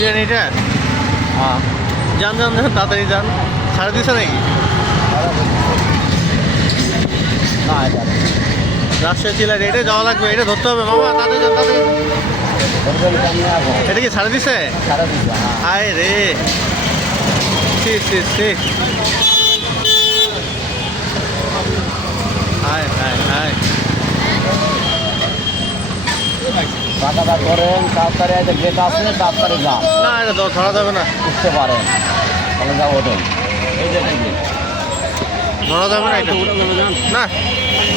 Train এটা? হ্যাঁ। যান যান যান তাড়াতাড়ি যান। ছাড়ে দিছে নাকি? রাজশাহী জেলার এটা যাওয়া লাগবে এটা ধরতে হবে। মামা তাড়াতাড়ি যান এখন এটা কি ছাড়ে দিছে আয় হ্যাঁ। রে। সি সি সি টাকাটা করেন তাড়াতাড়ি একটা গেট আছে তাড়াতাড়ি যান না এটা তো ধরা যাবে না। উঠতে পারেন। তাহলে যাব ওঠেন। এই যে। ধরা যাবে না এটা? না।